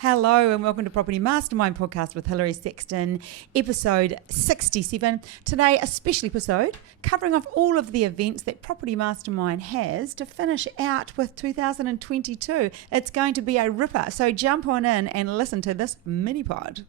Hello and welcome to Property Mastermind Podcast with Hilary Saxton, episode 67. Today, a special episode covering off all of the events that Property Mastermind has to finish out with 2022. It's going to be a ripper, so jump on in and listen to this mini pod.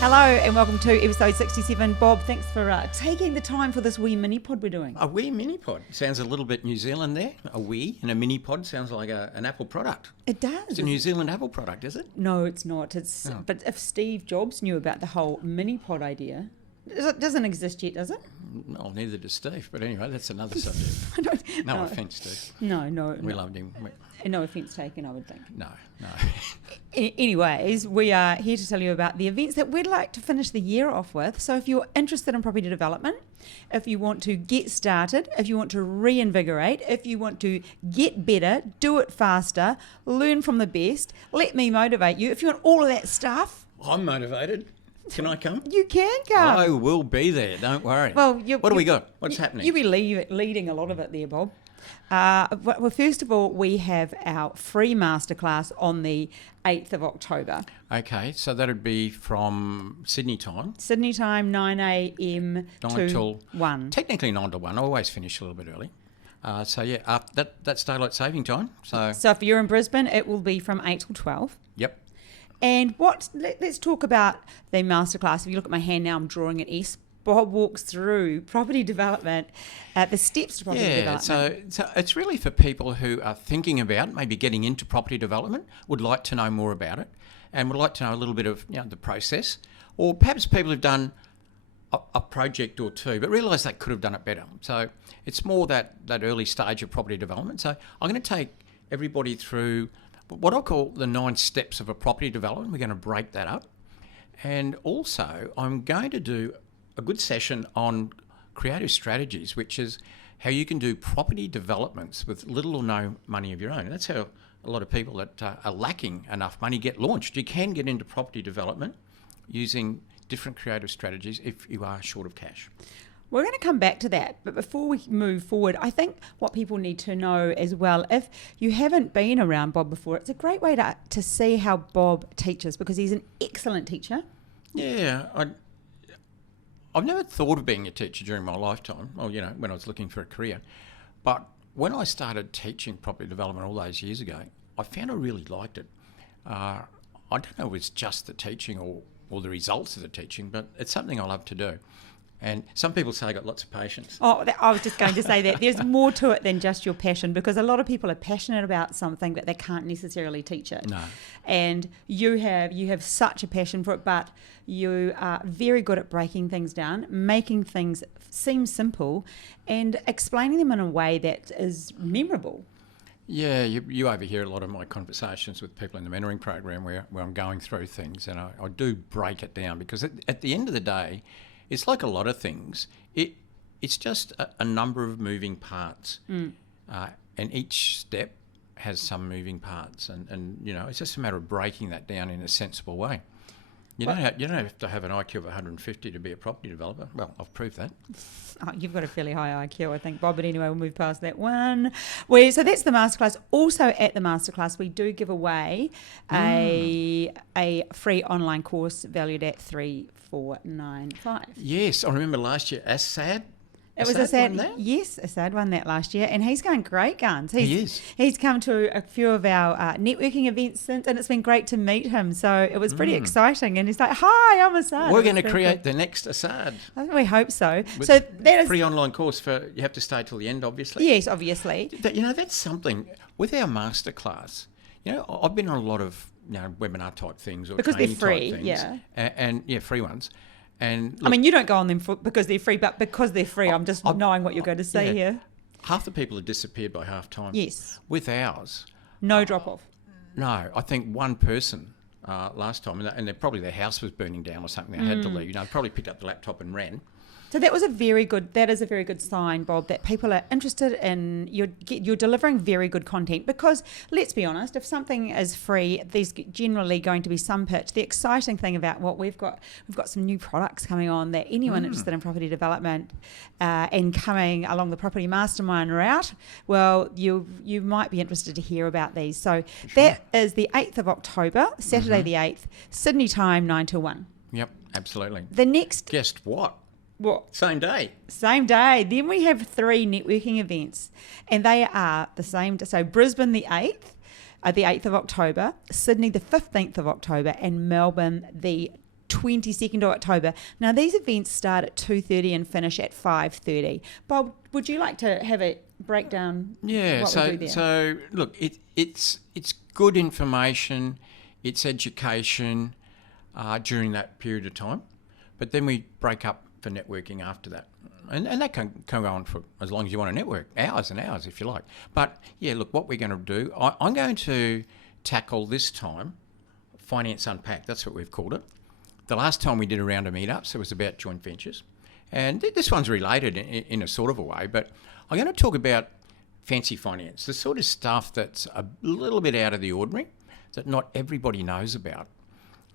Hello and welcome to episode 67. Bob, thanks for taking the time for this wee mini pod we're doing. A wee mini pod. Sounds a little bit New Zealand there. A wee and a mini pod sounds like an Apple product. It does. It's a New Zealand Apple product, is it? No, it's not. But if Steve Jobs knew about the whole mini pod idea, it doesn't exist yet, does it? No, neither does Steve. But anyway, that's another subject. No offence, Steve. No. We loved him. No offence taken, I would think. No. Anyways, we are here to tell you about the events that we'd like to finish the year off with. So if you're interested in property development, if you want to get started, if you want to reinvigorate, if you want to get better, do it faster, learn from the best, let me motivate you. If you want all of that stuff. I'm motivated. Can I come? You can come. I will be there, don't worry. Well, what do we got? What's happening? You'll be leading a lot of it there, Bob. Well, first of all, we have our free masterclass on the 8th of October. Okay, so that would be from Sydney time. Sydney time, 9 a.m. 9 till 1. Technically 9 to 1. I always finish a little bit early. That's daylight saving time. So if you're in Brisbane, it will be from 8 till 12. Yep. And let's talk about the masterclass. If you look at my hand now, I'm drawing an S. Bob walks through property development, the steps to property development. So it's really for people who are thinking about maybe getting into property development, would like to know more about it, and would like to know a little bit of the process, or perhaps people who've done a project or two, but realise they could have done it better. So it's more that early stage of property development. So I'm going to take everybody through what I call the 9 steps of a property development. We're going to break that up. And also I'm going to do a good session on creative strategies, which is how you can do property developments with little or no money of your own. And that's how a lot of people that are lacking enough money get launched. You can get into property development using different creative strategies if you are short of cash. We're going to come back to that, but before we move forward, I think what people need to know as well, if you haven't been around Bob before, it's a great way to see how Bob teaches, because he's an excellent teacher. Yeah, I've never thought of being a teacher during my lifetime, when I was looking for a career. But when I started teaching property development all those years ago, I found I really liked it. I don't know if it's just the teaching or the results of the teaching, but it's something I love to do. And some people say I got lots of patience. Oh, I was just going to say that. There's more to it than just your passion, because a lot of people are passionate about something, but they can't necessarily teach it. No. And you have such a passion for it, but you are very good at breaking things down, making things seem simple, and explaining them in a way that is memorable. Yeah, you overhear a lot of my conversations with people in the mentoring program where I'm going through things, and I do break it down, because at the end of the day, it's like a lot of things. It's just a number of moving parts, and each step has some moving parts, and it's just a matter of breaking that down in a sensible way. You don't have to have an IQ of 150 to be a property developer. Well, I've proved that. Oh, you've got a fairly high IQ, I think, Bob. But anyway, we'll move past that one. So that's the masterclass. Also at the masterclass, we do give away a free online course valued at $3,495. Yes, I remember last year, Assad. It was Assad won that last year, and he's going great guns. He is. He's come to a few of our networking events since, and it's been great to meet him. So it was pretty exciting, and he's like, "Hi, I'm Assad." We're going to create the next Assad. We hope so. So that is free online course you have to stay till the end, obviously. Yes, obviously. That's something with our masterclass. I've been on a lot of webinar type things or because they're free, type things, and free ones. And look, I mean, you don't go on them because they're free, but because they're free, I'm just knowing what you're going to say here. Half the people have disappeared by half time. Yes. With ours, no drop off. No, I think one person last time, and probably their house was burning down or something. They had to leave. Probably picked up the laptop and ran. So that is a very good sign, Bob, that people are interested in, you're delivering very good content, because let's be honest, if something is free, there's generally going to be some pitch. The exciting thing about what we've got some new products coming on that anyone interested in property development and coming along the Property Mastermind route, well, you might be interested to hear about these. So that is the 8th of October, Saturday the 8th, Sydney time, 9 till 1. Yep, absolutely. The next... Guessed what? What? Same day. Same day. Then we have 3 networking events, and they are the same. So Brisbane the 8th of October, Sydney the 15th of October, and Melbourne the 22nd of October. Now, these events start at 2:30 and finish at 5:30. Bob, would you like to have a breakdown? Yeah. What we do there? So look, it's good information, it's education during that period of time, but then we break up for networking after that. And that can go on for as long as you want to network, hours and hours if you like. But yeah, look, what we're going to do, I'm going to tackle this time Finance Unpacked, that's what we've called it. The last time we did a round of meetups, it was about joint ventures. And this one's related in a sort of a way, but I'm going to talk about fancy finance, the sort of stuff that's a little bit out of the ordinary, that not everybody knows about.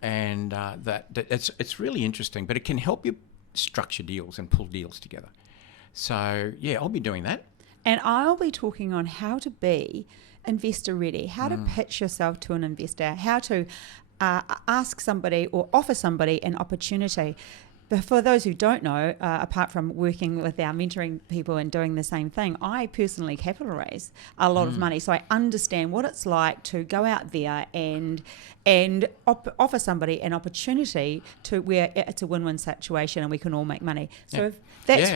And that it's really interesting, but it can help you structure deals and pull deals together. So yeah, I'll be doing that. And I'll be talking on how to be investor ready, how to pitch yourself to an investor, how to ask somebody or offer somebody an opportunity. But for those who don't know, apart from working with our mentoring people and doing the same thing, I personally capital raise a lot of money. So I understand what it's like to go out there and offer somebody an opportunity to where it's a win-win situation and we can all make money. So if that's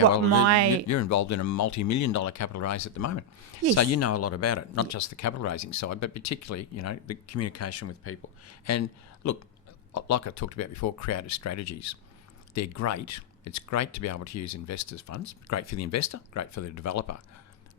you're involved in a multi-million-dollar capital raise at the moment. Yes. So you know a lot about it, not just the capital raising side, but particularly, the communication with people. And look, like I talked about before, creative strategies. They're great. It's great to be able to use investors' funds. Great for the investor, great for the developer.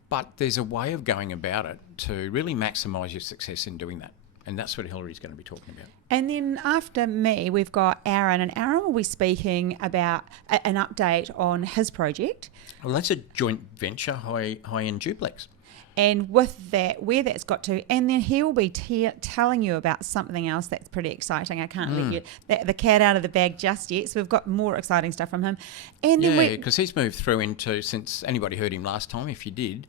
But there's a way of going about it to really maximise your success in doing that. And that's what Hilary's going to be talking about. And then after me, we've got Aaron. And Aaron will be speaking about an update on his project. Well, that's a joint venture, high-end duplex. And with that, where that's got to, and then he will be telling you about something else that's pretty exciting. I can't let you the cat out of the bag just yet. So we've got more exciting stuff from him. And then because he's moved through into, since anybody heard him last time, if you did,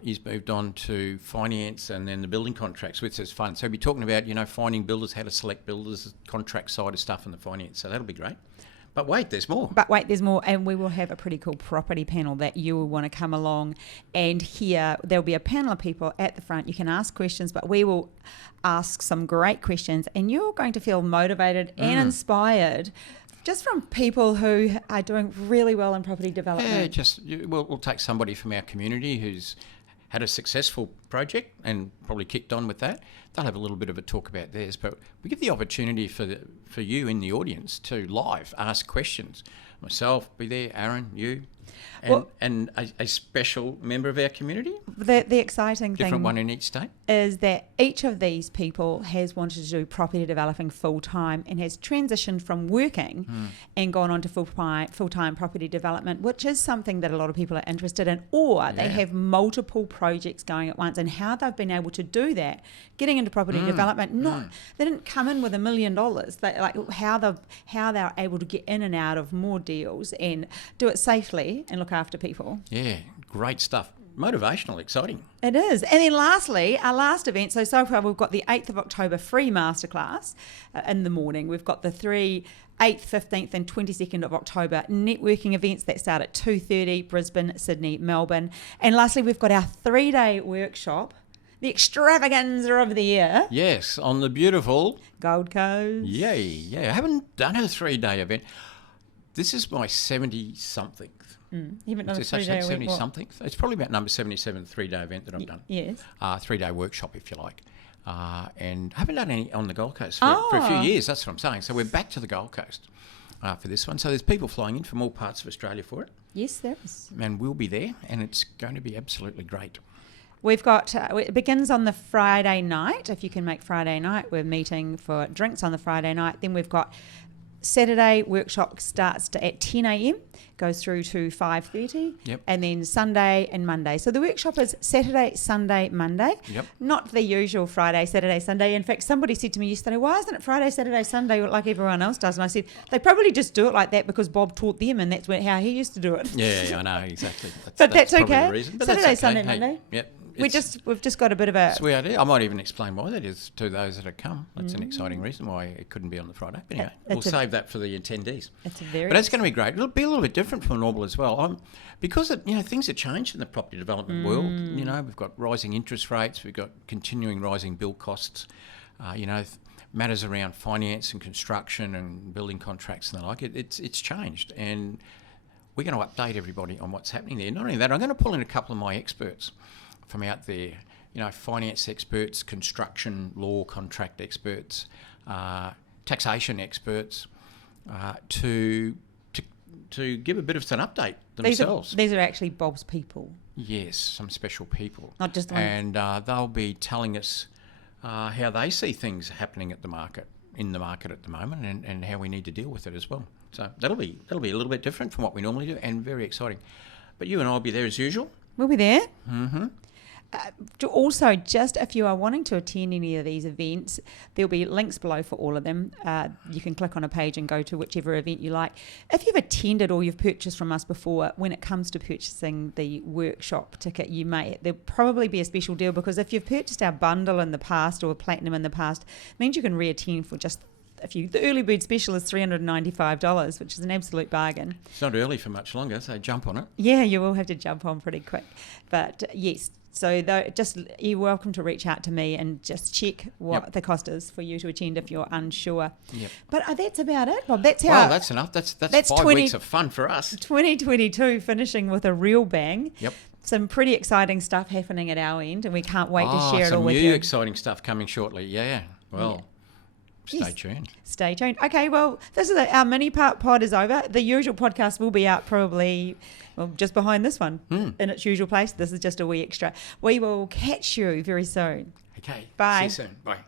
he's moved on to finance and then the building contracts, which is fun. So he'll be talking about, finding builders, how to select builders, contract side of stuff and the finance. So that'll be great. But wait, there's more. And we will have a pretty cool property panel that you will want to come along and hear. There'll be a panel of people at the front. You can ask questions, but we will ask some great questions, and you're going to feel motivated and inspired just from people who are doing really well in property development. Yeah, we'll take somebody from our community who's had a successful project and probably kicked on with that. They'll have a little bit of a talk about theirs, but we give the opportunity for you in the audience to live ask questions. Myself, be there, Aaron, you, and a special member of our community. The exciting thing, different one in each state, is that each of these people has wanted to do property developing full time and has transitioned from working and gone on to full time property development, which is something that a lot of people are interested in, or they have multiple projects going at once, and how they've been able to do that, getting into property development. They didn't come in with $1 million. They how they're able to get in and out of more deals and do it safely and look after people. Yeah, great stuff. Motivational, exciting. It is. And then lastly, our last event, so far we've got the 8th of October free masterclass in the morning. We've got the 8th, 15th and 22nd of October networking events that start at 2:30, Brisbane, Sydney, Melbourne. And lastly, we've got our 3-day workshop, the extravaganza of the year. Yes, on the beautiful Gold Coast. Yay. I haven't done a 3-day event. This is my 70-something. You haven't done a 3-day 70-something. It's probably about number 77 3-day event that I've done. Yes. 3-day workshop, if you like. And I haven't done any on the Gold Coast for a few years, that's what I'm saying. So we're back to the Gold Coast for this one. So there's people flying in from all parts of Australia for it. Yes, there is. And we'll be there, and it's going to be absolutely great. We've got, it begins on the Friday night. If you can make Friday night, we're meeting for drinks on the Friday night. Then we've got Saturday workshop starts at 10 a.m, goes through to 5:30, Yep. and then Sunday and Monday. So the workshop is Saturday, Sunday, Monday, Yep. not the usual Friday, Saturday, Sunday. In fact, somebody said to me yesterday, why isn't it Friday, Saturday, Sunday like everyone else does? And I said, they probably just do it like that because Bob taught them and that's how he used to do it. Yeah, I know, exactly. But that's probably okay. the reason. But Saturday, that's okay. Sunday, Hey, Monday. Yep. We've just got a bit of a... It's weird. I might even explain why that is to those that have come. That's an exciting reason why it couldn't be on the Friday. But anyway, we'll save that for the attendees. It's a very... But it's going to be great. It'll be a little bit different from normal as well. Because things have changed in the property development world. We've got rising interest rates. We've got continuing rising build costs. Matters around finance and construction and building contracts and the like. It's changed, and we're going to update everybody on what's happening there. Not only that, I'm going to pull in a couple of my experts from out there, finance experts, construction, law, contract experts, taxation experts, to give a bit of an update themselves. These are actually Bob's people. Yes, some special people. Not just one. And they'll be telling us how they see things happening in the market at the moment, and how we need to deal with it as well. So that'll be a little bit different from what we normally do, and very exciting. But you and I will be there as usual. We'll be there. Mm-hmm. Also, just if you are wanting to attend any of these events, there'll be links below for all of them. You can click on a page and go to whichever event you like. If you've attended or you've purchased from us before, when it comes to purchasing the workshop ticket, there'll probably be a special deal, because if you've purchased our bundle in the past or platinum in the past, it means you can re-attend for just the early bird special is $395, which is an absolute bargain. It's not early for much longer, so jump on it. Yeah, you will have to jump on pretty quick. But yes, so you're welcome to reach out to me and just check what the cost is for you to attend if you're unsure. Yep. But that's about it, Bob. That's how. Well, that's enough. That's 5 weeks of fun for us. 2022 finishing with a real bang. Yep. Some pretty exciting stuff happening at our end, and we can't wait to share it all with you. Some new exciting stuff coming shortly. Yeah. Well. Yeah. Stay tuned. Stay tuned. Okay, well, this is our mini pod is over. The usual podcast will be out probably just behind this one in its usual place. This is just a wee extra. We will catch you very soon. Okay. Bye. See you soon. Bye.